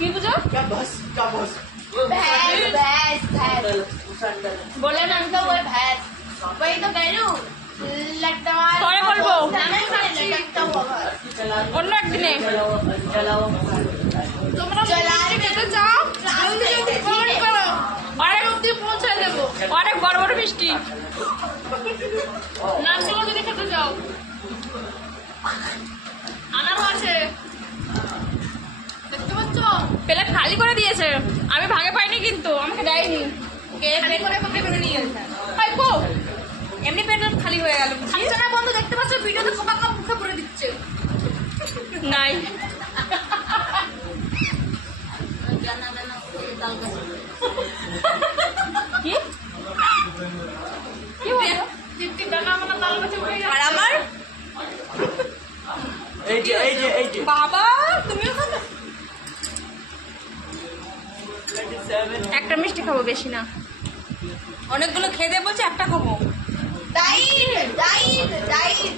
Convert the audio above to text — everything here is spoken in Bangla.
কি বুঝো? बोले ना तो वो भैंस वही तो कह रही हूँ পরে বলবো लटकता हुआ অন্য একদিনে। তোমরা জলারে খেতে চাও জলদি জলদি কমেন্ট করো অনেক অব্দি পৌঁছে দেবো। অনেক বড় বড় মিষ্টি নাচগুলো যদি খেতে চাও আনারও আছে দেখতে পাচ্ছ। প্লেট খালি করে দিয়েছে, আমি ভাগে পাইনি কিন্তু আমাকে দেয়নি। খালি করে পকেটে করে নিয়ে এসে হাই কো এমনি পেট খালি হয়ে গেল খাচ্ছে না বন্ধু, দেখতে পাচ্ছ ভিডিওতে পোকা কাপ মুখে পড়ে দিচ্ছে। নাই কি কি বলছো? 50 টাকা আমার তাল গাছে উঠে গেছে। আর আমার এই যে বাবা তুমিও খাবে? একটা মিষ্টি খাবো, বেশি না। অনেকগুলো খেয়ে দিয়ে বলছে একটা খাবো। ডাইট ডাইট ডাইট